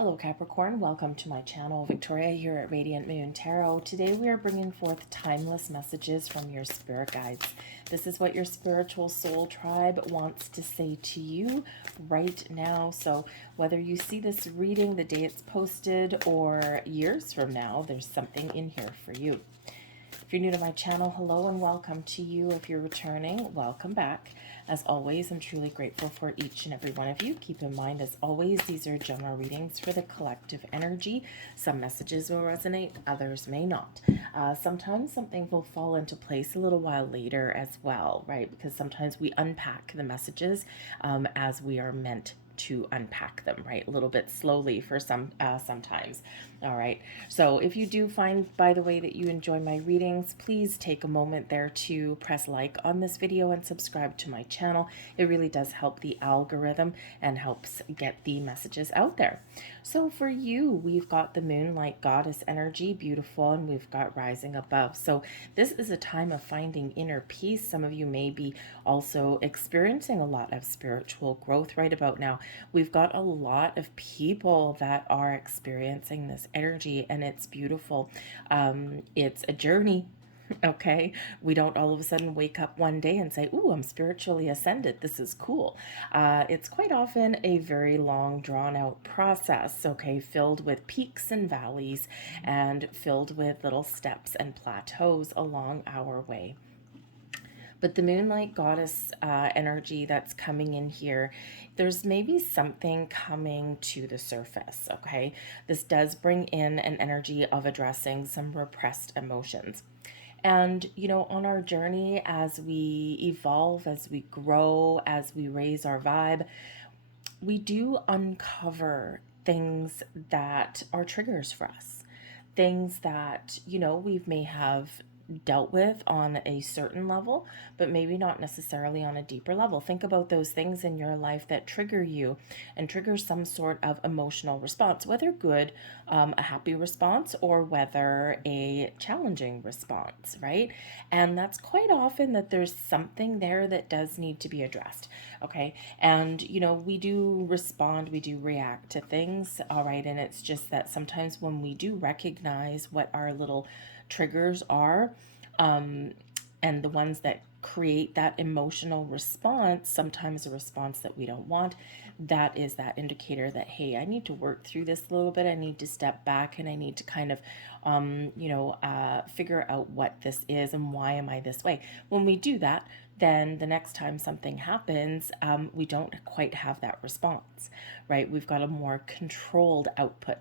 Hello Capricorn, welcome to my channel. Victoria here at Radiant Moon Tarot. Today we are bringing forth timeless messages from your spirit guides. This is what your spiritual soul tribe wants to say to you right now. So whether you see this reading the day it's posted or years from now, there's something in here for you. If you're new to my channel, hello and welcome to you. If you're returning, welcome back. As always, I'm truly grateful for each and every one of you. Keep in mind, as always, these are general readings for the collective energy. Some messages will resonate, others may not. Sometimes something will fall into place a little while later as well, right? Because sometimes we unpack the messages as we are meant to unpack them, right? A little bit slowly for sometimes. All right. So if you do find, by the way, that you enjoy my readings, please take a moment there to press like on this video and subscribe to my channel. It really does help the algorithm and helps get the messages out there. So for you, we've got the Moonlight Goddess energy, beautiful, and we've got rising above. So this is a time of finding inner peace. Some of you may be also experiencing a lot of spiritual growth right about now. We've got a lot of people that are experiencing this energy, and it's beautiful. It's a journey. Okay, we don't all of a sudden wake up one day and say, "Ooh, I'm spiritually ascended. This is cool." It's quite often a very long, drawn-out process. Okay, filled with peaks and valleys, and filled with little steps and plateaus along our way. But the Moonlight Goddess energy that's coming in here, there's maybe something coming to the surface, okay? This does bring in an energy of addressing some repressed emotions. And, you know, on our journey as we evolve, as we grow, as we raise our vibe, we do uncover things that are triggers for us. Things that, you know, we may have dealt with on a certain level, but maybe not necessarily on a deeper level. Think about those things in your life that trigger you and trigger some sort of emotional response, whether good, a happy response, or whether a challenging response, right? And that's quite often that there's something there that does need to be addressed, okay? And, you know, we do respond, we do react to things, all right? And it's just that sometimes when we do recognize what our little triggers are, and the ones that create that emotional response, sometimes a response that we don't want, that is that indicator that, hey, I need to work through this a little bit. I need to step back and I need to kind of, figure out what this is and why am I this way. When we do that, then the next time something happens, we don't quite have that response, right? We've got a more controlled output.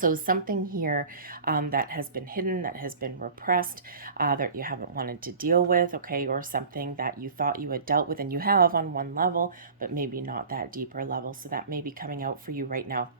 So something here that has been hidden, that has been repressed, that you haven't wanted to deal with, okay, or something that you thought you had dealt with and you have on one level, but maybe not that deeper level. So that may be coming out for you right now.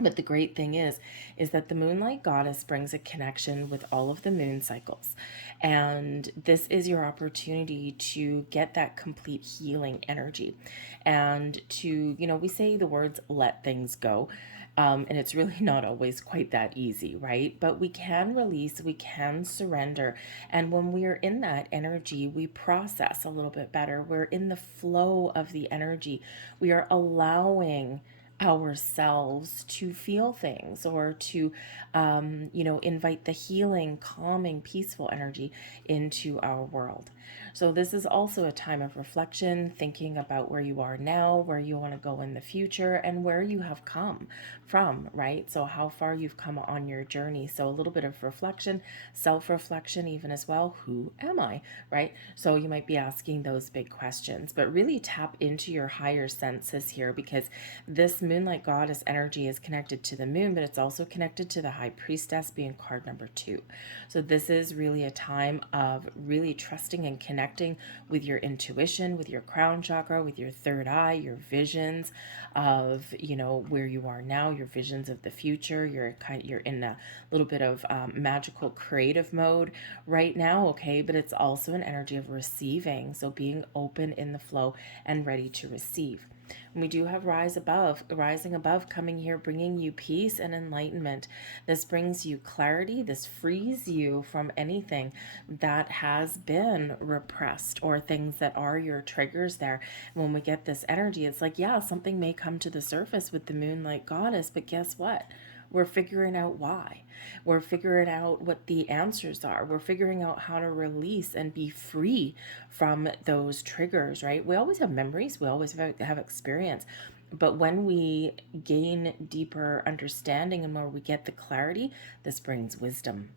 But the great thing is that the Moonlight Goddess brings a connection with all of the moon cycles. And this is your opportunity to get that complete healing energy. And to, you know, we say the words, let things go. And it's really not always quite that easy, right? But we can release, we can surrender. And when we are in that energy, we process a little bit better. We're in the flow of the energy. We are allowing ourselves to feel things, or to invite the healing, calming, peaceful energy into our world. So this is also a time of reflection, thinking about where you are now, where you want to go in the future, and where you have come from, right? So how far you've come on your journey. So a little bit of reflection, self-reflection even as well. Who am I, right? So you might be asking those big questions, but really tap into your higher senses here, because this Moonlight Goddess energy is connected to the moon, but it's also connected to the High Priestess, being card number 2. So this is really a time of really trusting and connecting with your intuition, with your crown chakra, with your third eye, your visions of, you know, where you are now, your visions of the future. You're in a little bit of magical creative mode right now, okay? But it's also an energy of receiving, so being open in the flow and ready to receive. And we do have rising above coming here, bringing you peace and enlightenment. This brings you clarity. This frees you from anything that has been repressed or things that are your triggers there. When we get this energy, it's like, yeah, something may come to the surface with the Moonlight Goddess, but guess what? We're figuring out why. We're figuring out what the answers are. We're figuring out how to release and be free from those triggers, right? We always have memories. We always have experience. But when we gain deeper understanding and where we get the clarity, this brings wisdom.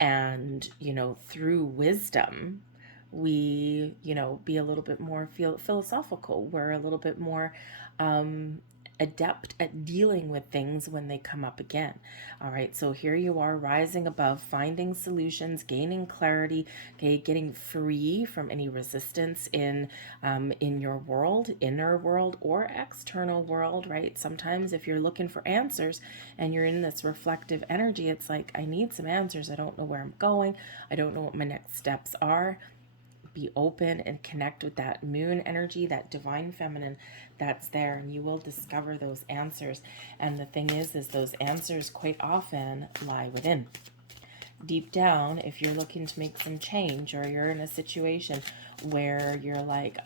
And, through wisdom, we, be a little bit more philosophical. We're a little bit more adept at dealing with things when they come up again. All right, so here you are rising above, finding solutions, gaining clarity, okay, getting free from any resistance in your world, inner world or external world, right? Sometimes if you're looking for answers and you're in this reflective energy, it's like, I need some answers. I don't know where I'm going. I don't know what my next steps are. Be open and connect with that moon energy, that divine feminine that's there, and you will discover those answers. And the thing is those answers quite often lie within. Deep down, if you're looking to make some change, or you're in a situation where you're like,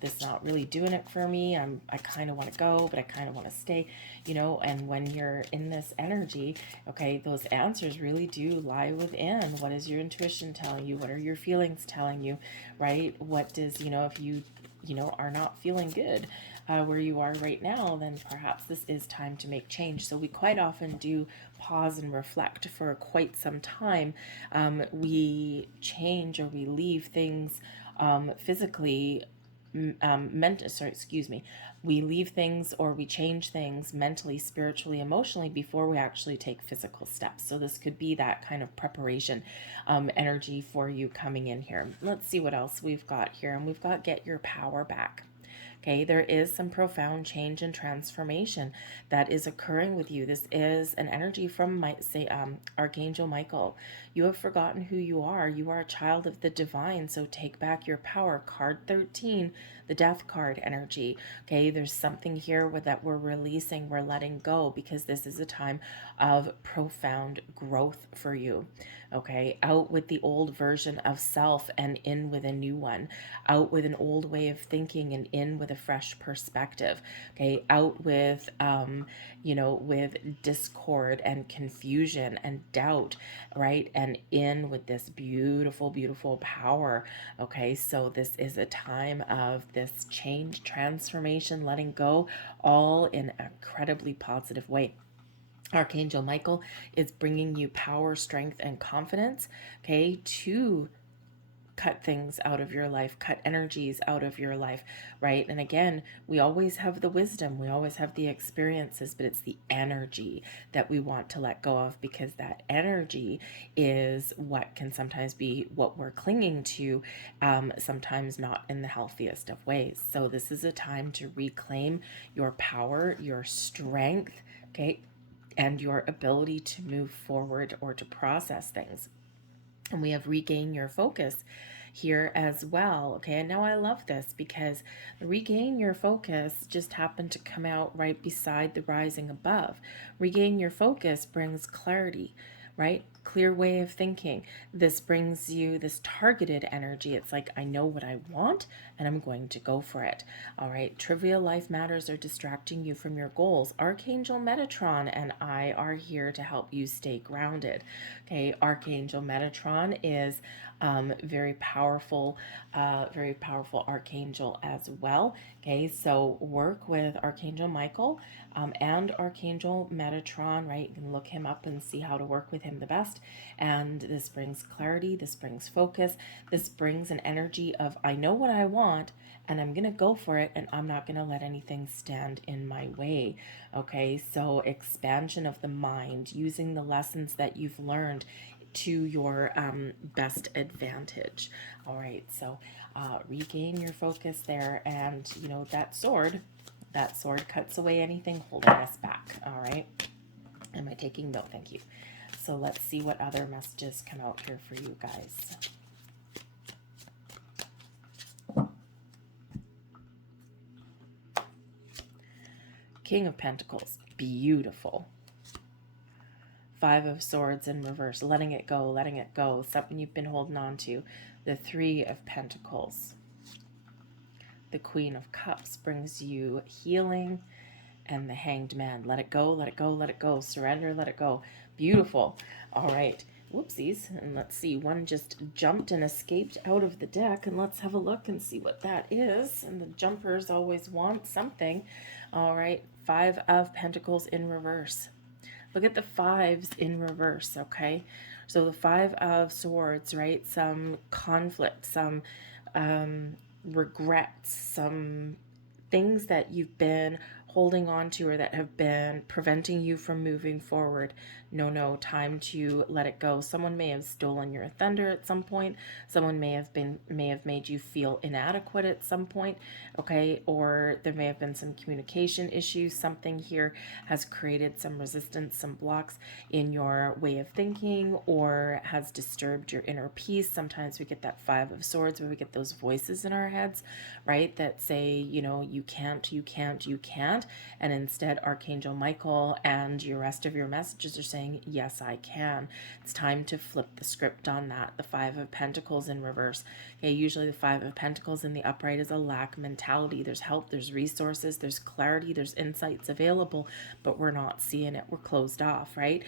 this is not really doing it for me. I kind of want to go, but I kind of want to stay, and when you're in this energy, okay, those answers really do lie within. What is your intuition telling you? What are your feelings telling you, right? What does, if you, are not feeling good, where you are right now, then perhaps this is time to make change. So we quite often do pause and reflect for quite some time. We change or we leave things physically, we leave things or we change things mentally, spiritually, emotionally before we actually take physical steps. So this could be that kind of preparation energy for you coming in here. Let's see what else we've got here. And we've got get your power back. Okay, there is some profound change and transformation that is occurring with you. This is an energy from Archangel Michael. You have forgotten who you are. You are a child of the divine, so take back your power. Card 13, the death card energy. Okay, there's something here that we're releasing, we're letting go, because this is a time of profound growth for you. Okay, out with the old version of self and in with a new one. Out with an old way of thinking and in with a fresh perspective. Okay, out with, with discord and confusion and doubt, right? And in with this beautiful, beautiful power. Okay, so this is a time of this change, transformation, letting go, all in an incredibly positive way. Archangel Michael is bringing you power, strength, and confidence, okay, to cut things out of your life, cut energies out of your life, right? And again, we always have the wisdom, we always have the experiences, but it's the energy that we want to let go of, because that energy is what can sometimes be what we're clinging to, sometimes not in the healthiest of ways. So this is a time to reclaim your power, your strength, okay, and your ability to move forward or to process things. And we have regain your focus here as well. Okay, and now I love this because regain your focus just happened to come out right beside the rising above. Regain your focus brings clarity, right? Clear way of thinking. This brings you this targeted energy. It's like, I know what I want and I'm going to go for it. All right. Trivial life matters are distracting you from your goals. Archangel Metatron and I are here to help you stay grounded. Okay. Archangel Metatron is very powerful archangel as well. Okay. So work with Archangel Michael and Archangel Metatron, right? You can look him up and see how to work with him the best. And this brings clarity, this brings focus, this brings an energy of, I know what I want and I'm going to go for it, and I'm not going to let anything stand in my way. Okay, so expansion of the mind, using the lessons that you've learned to your best advantage. All right, so regain your focus there, and that sword cuts away anything holding us back. All right, am I taking note? Thank you. So let's see what other messages come out here for you guys. King of Pentacles, beautiful. Five of Swords in reverse, letting it go, something you've been holding on to. The Three of Pentacles. The Queen of Cups brings you healing, and the Hanged Man. Let it go, let it go, let it go. Surrender, let it go. Beautiful. All right. Whoopsies. And let's see. One just jumped and escaped out of the deck. And let's have a look and see what that is. And the jumpers always want something. All right. Five of Pentacles in reverse. Look at the fives in reverse, okay? So the Five of Swords, right? Some conflict, some regrets, some things that you've been holding on to or that have been preventing you from moving forward. No, time to let it go. Someone may have stolen your thunder at some point. Someone may have made you feel inadequate at some point, okay? Or there may have been some communication issues. Something here has created some resistance, some blocks in your way of thinking, or has disturbed your inner peace. Sometimes we get that Five of Swords where we get those voices in our heads, right? That say, you know, you can't, you can't, you can't. And instead, Archangel Michael and your rest of your messages are saying, yes, I can. It's time to flip the script on that. The Five of Pentacles in reverse. Okay, usually the Five of Pentacles in the upright is a lack mentality. There's help, there's resources, there's clarity, there's insights available, but we're not seeing it. We're closed off, right?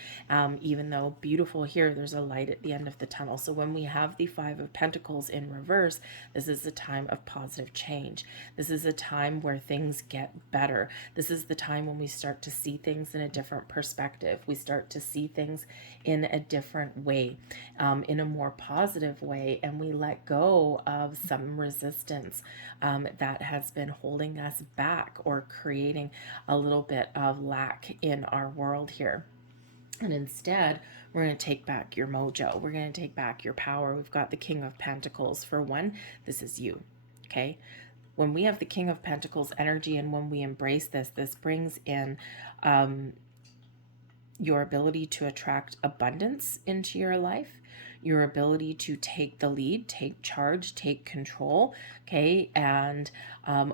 Even though beautiful here, there's a light at the end of the tunnel. So when we have the Five of Pentacles in reverse, this is a time of positive change. This is a time where things get better. This is the time when we start to see things in a different perspective. We start to see things in a different way, in a more positive way, and we let go of some resistance that has been holding us back or creating a little bit of lack in our world here. And instead, we're going to take back your mojo. We're going to take back your power. We've got the King of Pentacles. For one, this is you, okay? When we have the King of Pentacles energy and when we embrace this, this brings in your ability to attract abundance into your life, your ability to take the lead, take charge, take control, okay, and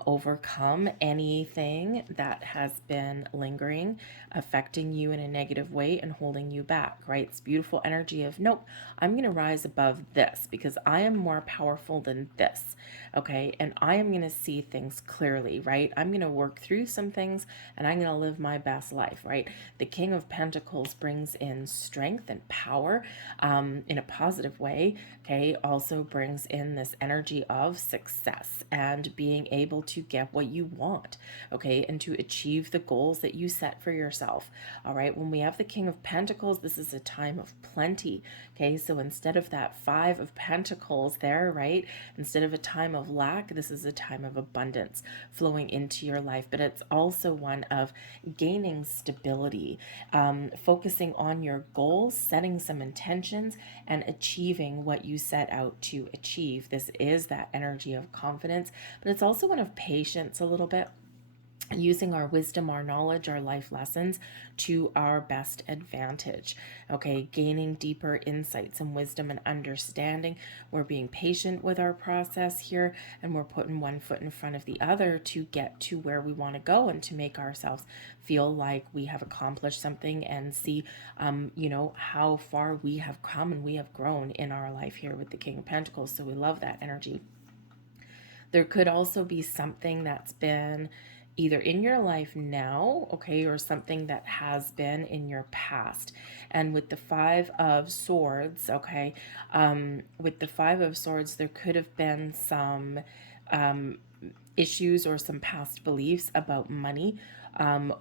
overcome anything that has been lingering, affecting you in a negative way and holding you back, right? It's beautiful energy of, nope, I'm going to rise above this because I am more powerful than this, okay? And I am going to see things clearly, right? I'm going to work through some things and I'm going to live my best life, right? The King of Pentacles brings in strength and power in a positive way, okay? Also brings in this energy of success and being able to get what you want, okay? And to achieve the goals that you set for yourself, all right? When we have the King of Pentacles, this is a time of plenty, okay? So instead of that Five of Pentacles there, right? Instead of a time of lack, this is a time of abundance flowing into your life, but it's also one of gaining stability, focusing on your goals, setting some intentions, and achieving what you set out to achieve. This is that energy of confidence, but it's also one of patience a little bit, using our wisdom, our knowledge, our life lessons to our best advantage, okay? Gaining deeper insights and wisdom and understanding. We're being patient with our process here, and we're putting one foot in front of the other to get to where we want to go and to make ourselves feel like we have accomplished something and see, you know, how far we have come and we have grown in our life here with the King of Pentacles. So we love that energy. There could also be something that's been either in your life now, okay, or something that has been in your past. And with the Five of Swords, okay, with the Five of Swords, there could have been some issues or some past beliefs about money,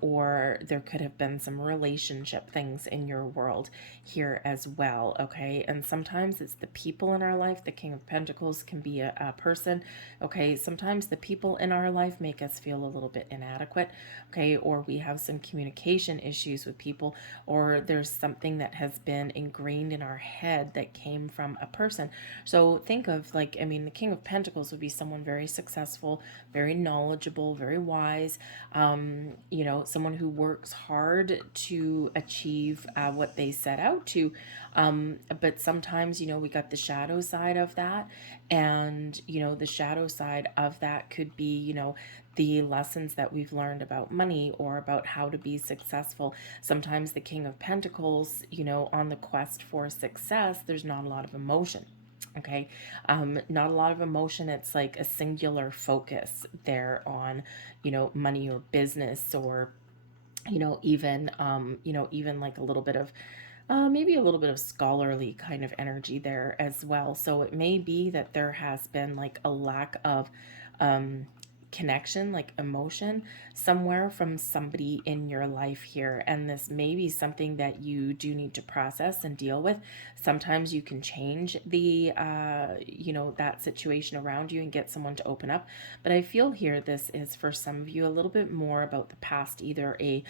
or there could have been some relationship things in your world here as well, okay? And sometimes it's the people in our life. The King of Pentacles can be a person, okay? Sometimes the people in our life make us feel a little bit inadequate, okay? Or we have some communication issues with people, or there's something that has been ingrained in our head that came from a person. So think of, like, I mean, the King of Pentacles would be someone very successful, very knowledgeable, very wise, you know, someone who works hard to achieve what they set out to. But sometimes, you know, we got the shadow side of that. And, you know, the shadow side of that could be, you know, the lessons that we've learned about money or about how to be successful. Sometimes the King of Pentacles, you know, on the quest for success, there's not a lot of emotion. Okay, not a lot of emotion. It's like a singular focus there on, you know, money or business, or you know, even like a little bit of maybe a little bit of scholarly kind of energy there as well. So it may be that there has been like a lack of um, connection, like emotion, somewhere from somebody in your life here. And this may be something that you do need to process and deal with. Sometimes you can change the, you know, that situation around you and get someone to open up. But I feel here this is for some of you a little bit more about the past, either a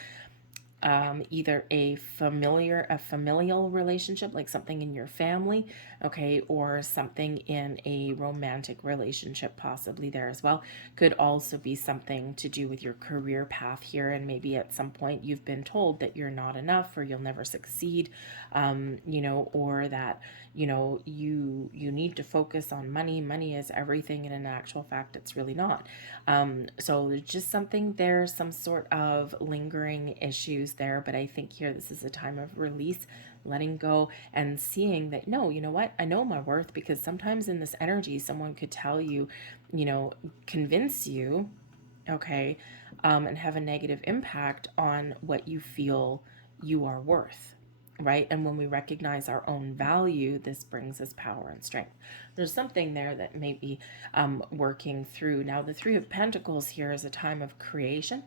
familial relationship, like something in your family, okay, or something in a romantic relationship, possibly there as well. Could also be something to do with your career path here, and maybe at some point you've been told that you're not enough or you'll never succeed, you know, or that, you know, you need to focus on money. Money is everything, and in actual fact it's really not. So there's just something there, some sort of lingering issues there. But I think here this is a time of release, letting go, and seeing that, no, you know what, I know my worth. Because sometimes in this energy someone could tell you, you know, convince you, okay, and have a negative impact on what you feel you are worth, right? And when we recognize our own value, this brings us power and strength. There's something there that may be working through. Now, the Three of Pentacles here is a time of creation.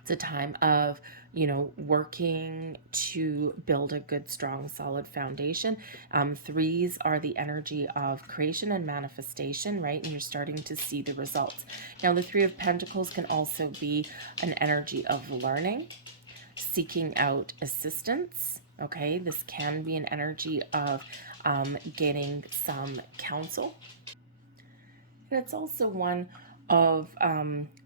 It's a time of, you know, working to build a good, strong, solid foundation. Threes are the energy of creation and manifestation, right? And you're starting to see the results. Now, the Three of Pentacles can also be an energy of learning, seeking out assistance. Okay, this can be an energy of getting some counsel. And it's also one of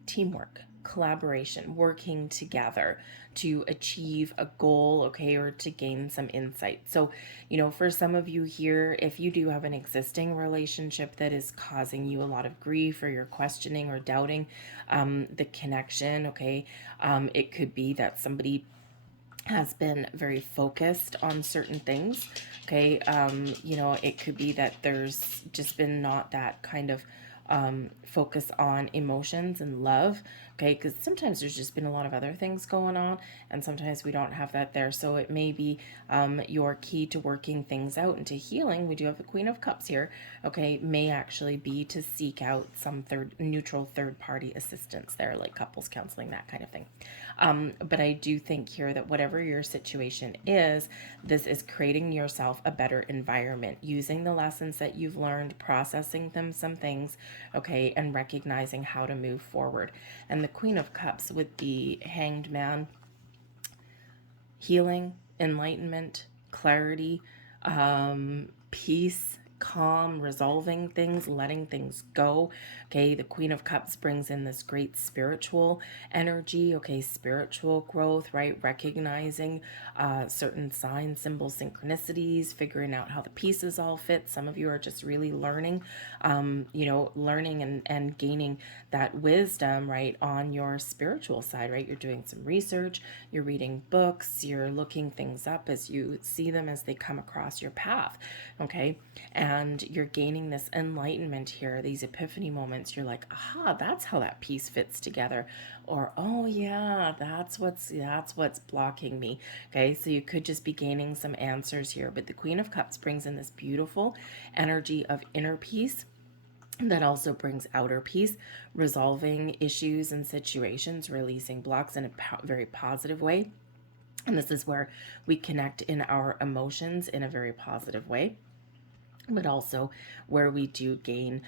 teamwork, collaboration, working together to achieve a goal, okay, or to gain some insight. So, you know, for some of you here, if you do have an existing relationship that is causing you a lot of grief, or you're questioning or doubting the connection, okay, it could be that somebody has been very focused on certain things, okay. You know, it could be that there's just been not that kind of focus on emotions and love, okay, because sometimes there's just been a lot of other things going on, and sometimes we don't have that there. So it may be your key to working things out and to healing. We do have the Queen of Cups here, okay, may actually be to seek out some neutral third party assistance there, like couples counseling, that kind of thing. But I do think here that whatever your situation is, this is creating yourself a better environment, using the lessons that you've learned, processing them, some things, okay, and recognizing how to move forward. And the Queen of Cups with the Hanged Man, healing, enlightenment, clarity, peace, calm, resolving things, letting things go. Okay, the Queen of Cups brings in this great spiritual energy, okay, spiritual growth, right? Recognizing certain signs, symbols, synchronicities, figuring out how the pieces all fit. Some of you are just really learning, you know, learning and gaining that wisdom, right, on your spiritual side, right? You're doing some research, you're reading books, you're looking things up as you see them as they come across your path, okay? And you're gaining this enlightenment here, these epiphany moments. You're like, aha, that's how that piece fits together. Or, oh yeah, that's what's blocking me. Okay, so you could just be gaining some answers here. But the Queen of Cups brings in this beautiful energy of inner peace that also brings outer peace, resolving issues and situations, releasing blocks in a very positive way. And this is where we connect in our emotions in a very positive way, but also where we do gain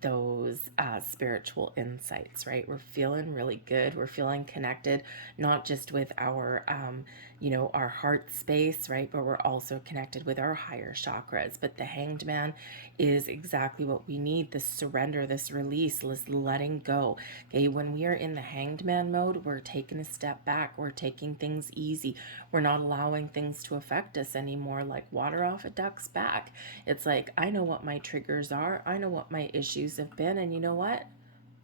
those spiritual insights, right? We're feeling really good. We're feeling connected, not just with our, our heart space, right? But we're also connected with our higher chakras. But the Hanged Man is exactly what we need: this surrender, this release, this letting go. Okay, when we are in the Hanged Man mode, we're taking a step back. We're taking things easy. We're not allowing things to affect us anymore, like water off a duck's back. It's like, I know what my triggers are. I know what my issues have been. And you know what?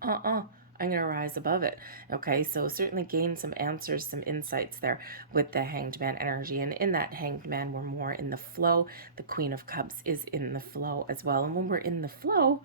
I'm going to rise above it. Okay, so certainly gain some answers, some insights there with the Hanged Man energy. And in that Hanged Man, we're more in the flow. The Queen of Cups is in the flow as well. And when we're in the flow,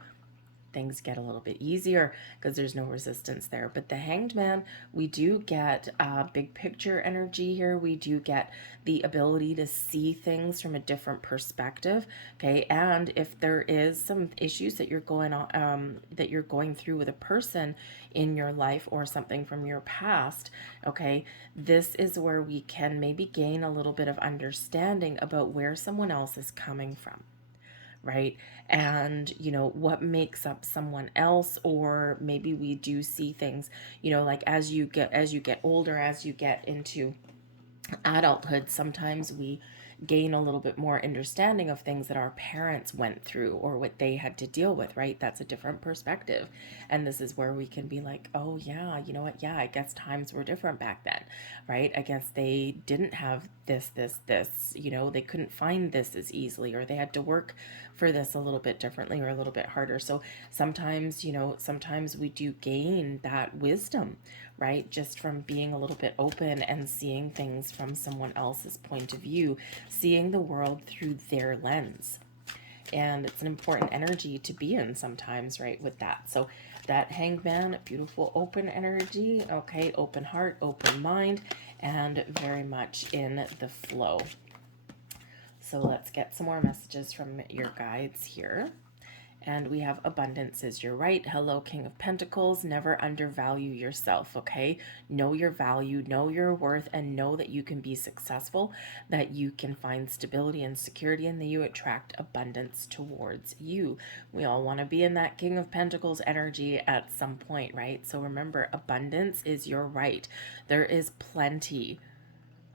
things get a little bit easier because there's no resistance there. But the Hanged Man, we do get big picture energy here. We do get the ability to see things from a different perspective. Okay, and if there is some issues that you're going through with a person in your life or something from your past, okay, this is where we can maybe gain a little bit of understanding about where someone else is coming from, right? And what makes up someone else. Or maybe we do see things, like as you get older, as you get into adulthood, sometimes we gain a little bit more understanding of things that our parents went through or what they had to deal with, right? That's a different perspective. And this is where we can be like, oh yeah, you know what? Yeah, I guess times were different back then, right? I guess they didn't have this, they couldn't find this as easily, or they had to work for this a little bit differently or a little bit harder. So sometimes we do gain that wisdom, right? Just from being a little bit open and seeing things from someone else's point of view, seeing the world through their lens. And it's an important energy to be in sometimes, right, with that. So that Hanged Man, beautiful open energy, okay, open heart, open mind, and very much in the flow. So let's get some more messages from your guides here. And we have abundance is your right. Hello, King of Pentacles. Never undervalue yourself, okay? Know your value, know your worth, and know that you can be successful, that you can find stability and security, and that you attract abundance towards you. We all want to be in that King of Pentacles energy at some point, right? So remember, abundance is your right. There is plenty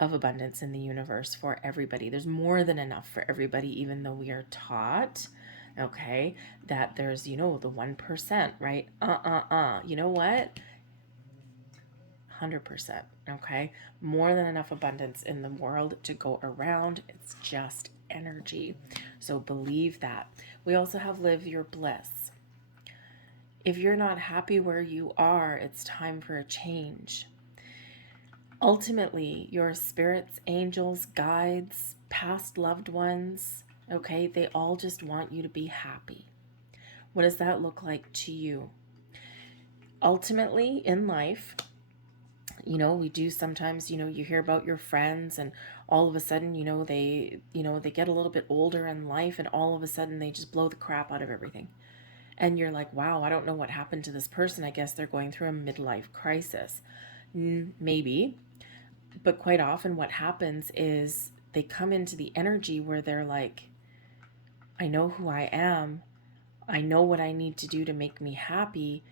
of abundance in the universe for everybody. There's more than enough for everybody, even though we are taught, okay, that there's, the 1%, right? You know what? 100%, okay? More than enough abundance in the world to go around. It's just energy. So believe that. We also have live your bliss. If you're not happy where you are, it's time for a change. Ultimately, your spirits, angels, guides, past loved ones, okay, they all just want you to be happy. What does that look like to you? Ultimately, in life, we do sometimes, you hear about your friends, and all of a sudden, they get a little bit older in life, and all of a sudden they just blow the crap out of everything. And you're like, wow, I don't know what happened to this person. I guess they're going through a midlife crisis. Maybe. But quite often what happens is they come into the energy where they're like, I know who I am. I know what I need to do to make me happy.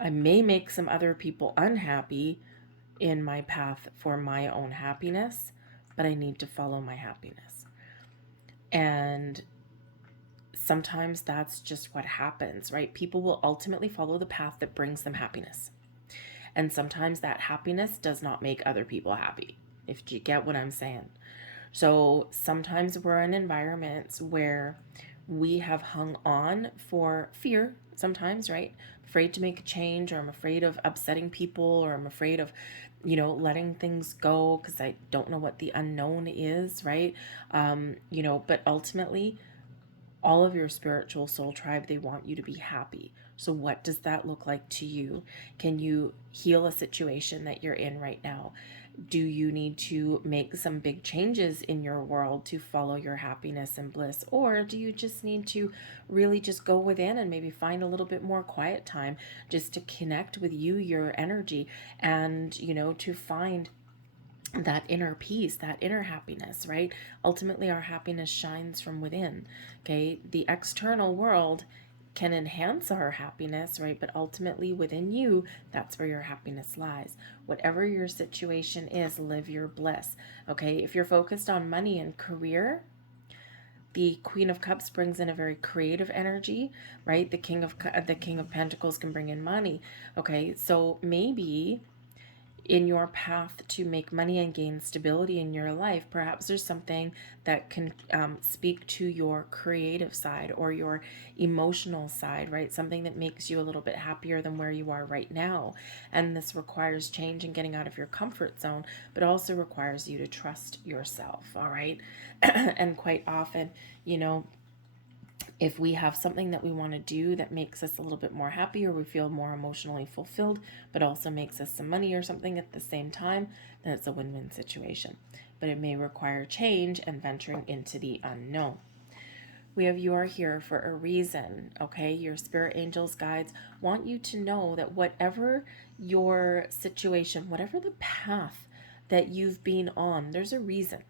I may make some other people unhappy in my path for my own happiness, but I need to follow my happiness. And sometimes that's just what happens, right? People will ultimately follow the path that brings them happiness. And sometimes that happiness does not make other people happy, if you get what I'm saying. So sometimes we're in environments where we have hung on for fear sometimes, right? Afraid to make a change, or I'm afraid of upsetting people, or I'm afraid of, letting things go because I don't know what the unknown is, right? But ultimately, all of your spiritual soul tribe, they want you to be happy. So what does that look like to you? Can you heal a situation that you're in right now? Do you need to make some big changes in your world to follow your happiness and bliss? Or do you just need to really just go within and maybe find a little bit more quiet time just to connect with you, your energy, and, to find that inner peace, that inner happiness, right? Ultimately, our happiness shines from within, okay? The external world can enhance our happiness, right? But ultimately within you, that's where your happiness lies. Whatever your situation is, live your bliss. Okay, if you're focused on money and career, the Queen of Cups brings in a very creative energy, right? The King of Pentacles can bring in money. Okay, so maybe in your path to make money and gain stability in your life, perhaps there's something that can speak to your creative side or your emotional side, right? Something that makes you a little bit happier than where you are right now. And this requires change and getting out of your comfort zone, but also requires you to trust yourself, all right? And quite often, you know, if we have something that we want to do that makes us a little bit more happy, or we feel more emotionally fulfilled, but also makes us some money or something at the same time, then it's a win-win situation. But it may require change and venturing into the unknown. We have you are here for a reason, okay? Your spirit angels, guides want you to know that whatever your situation, whatever the path that you've been on, there's a reason.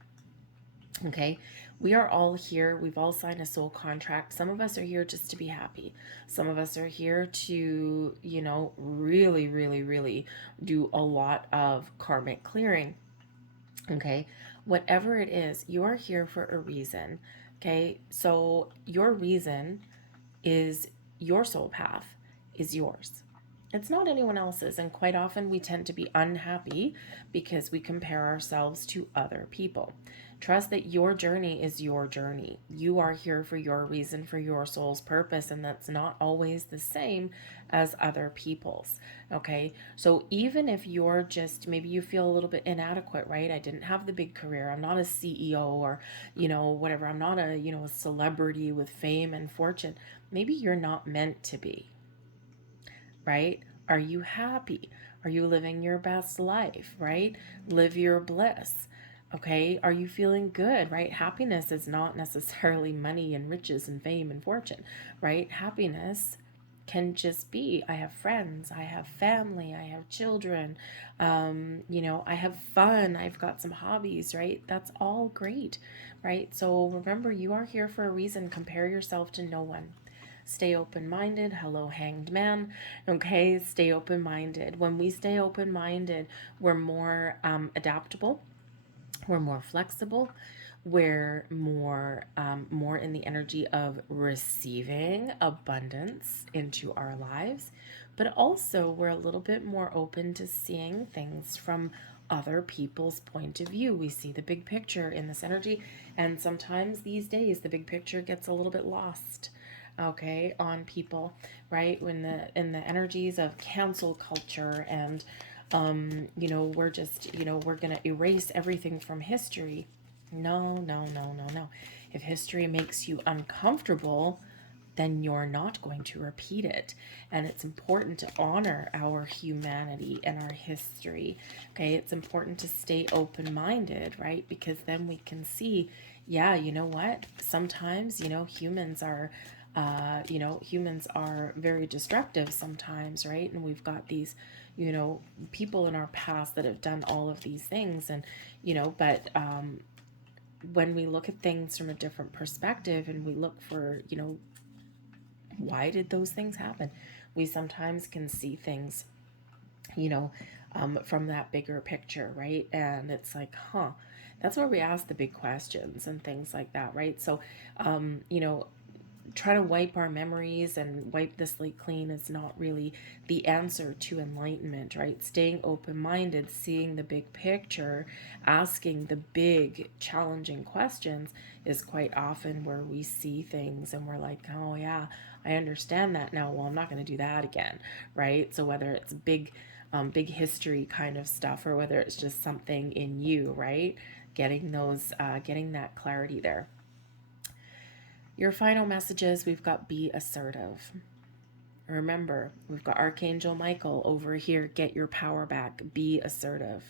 Okay, we are all here. We've all signed a soul contract. Some of us are here just to be happy. Some of us are here to, you know, really, really, really do a lot of karmic clearing. Okay, whatever it is, you are here for a reason. Okay, so your reason is your soul path, is yours. It's not anyone else's, and quite often we tend to be unhappy because we compare ourselves to other people. Trust that your journey is your journey. You are here for your reason, for your soul's purpose, and that's not always the same as other people's. Okay, so even if you're just, maybe you feel a little bit inadequate, right? I didn't have the big career. I'm not a CEO or, you know, whatever. I'm not a, you know, a celebrity with fame and fortune. Maybe you're not meant to be, right? Are you happy? Are you living your best life, right? Live your bliss. Okay, are you feeling good, right? Happiness is not necessarily money and riches and fame and fortune, right? Happiness can just be, I have friends, I have family, I have children, you know, I have fun, I've got some hobbies, right? That's all great, right? So remember, you are here for a reason. Compare yourself to no one. Stay open-minded. Hello, Hanged Man. Okay, stay open-minded. When we stay open-minded, we're more adaptable. We're more flexible. We're more in the energy of receiving abundance into our lives, but also we're a little bit more open to seeing things from other people's point of view. We see the big picture in this energy, and sometimes these days the big picture gets a little bit lost, okay, on people, right? When in the energies of cancel culture and you know, we're just, you know, we're going to erase everything from history. No, no, no, no, no. If history makes you uncomfortable, then you're not going to repeat it. And it's important to honor our humanity and our history. Okay, it's important to stay open-minded, right? Because then we can see, yeah, you know what? Sometimes, you know, humans are very destructive sometimes, right? And we've got these, you know, people in our past that have done all of these things, and, you know, but when we look at things from a different perspective and we look for, you know, why did those things happen? We sometimes can see things, you know, from that bigger picture, right? And it's like, huh, that's where we ask the big questions and things like that, right? So, you know, try to wipe our memories and wipe the slate clean is not really the answer to enlightenment, right? Staying open-minded, seeing the big picture, asking the big challenging questions is quite often where we see things and we're like, oh yeah, I understand that now. Well, I'm not going to do that again, right? So whether it's big history kind of stuff, or whether it's just something in you, right? Getting that clarity there. Your final messages, we've got be assertive. Remember, we've got Archangel Michael over here. Get your power back. Be assertive.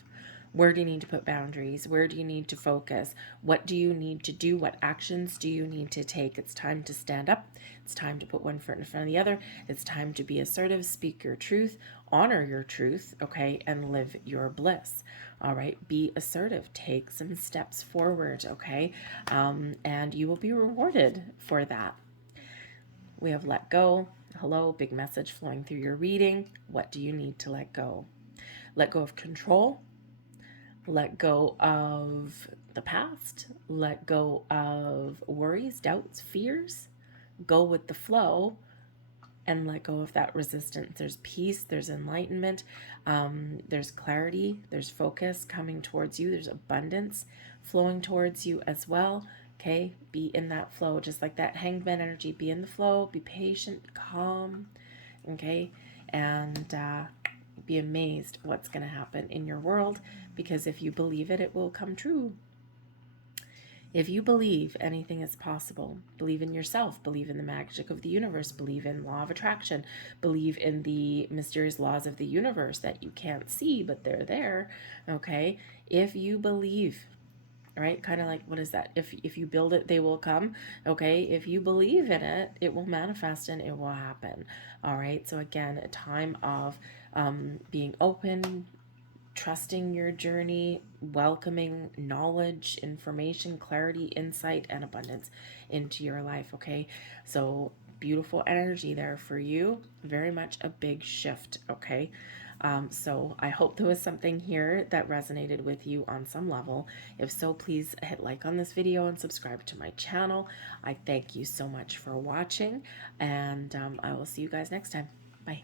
Where do you need to put boundaries? Where do you need to focus? What do you need to do? What actions do you need to take? It's time to stand up. It's time to put one foot in front of the other. It's time to be assertive, speak your truth, honor your truth, okay, and live your bliss. All right, be assertive. Take some steps forward, okay, and you will be rewarded for that. We have let go. Hello, big message flowing through your reading. What do you need to let go? Let go of control. Let go of the past. Let go of worries, doubts, fears. Go with the flow and let go of that resistance. There's peace, there's enlightenment, there's clarity, there's focus coming towards you, there's abundance flowing towards you as well. Okay, be in that flow, just like that hangman energy. Be in the flow, be patient, calm, okay, and be amazed what's going to happen in your world, because if you believe it, it will come true. If you believe anything is possible, believe in yourself, believe in the magic of the universe, believe in law of attraction, believe in the mysterious laws of the universe that you can't see, but they're there, okay? If you believe, right? Kind of like, what is that? If you build it, they will come, okay? If you believe in it, it will manifest and it will happen, all right? So again, a time of being open, trusting your journey, welcoming knowledge, information, clarity, insight, and abundance into your life, okay? So beautiful energy there for you. Very much a big shift, okay? So I hope there was something here that resonated with you on some level. If so, please hit like on this video and subscribe to my channel. I thank you so much for watching, and I will see you guys next time. Bye.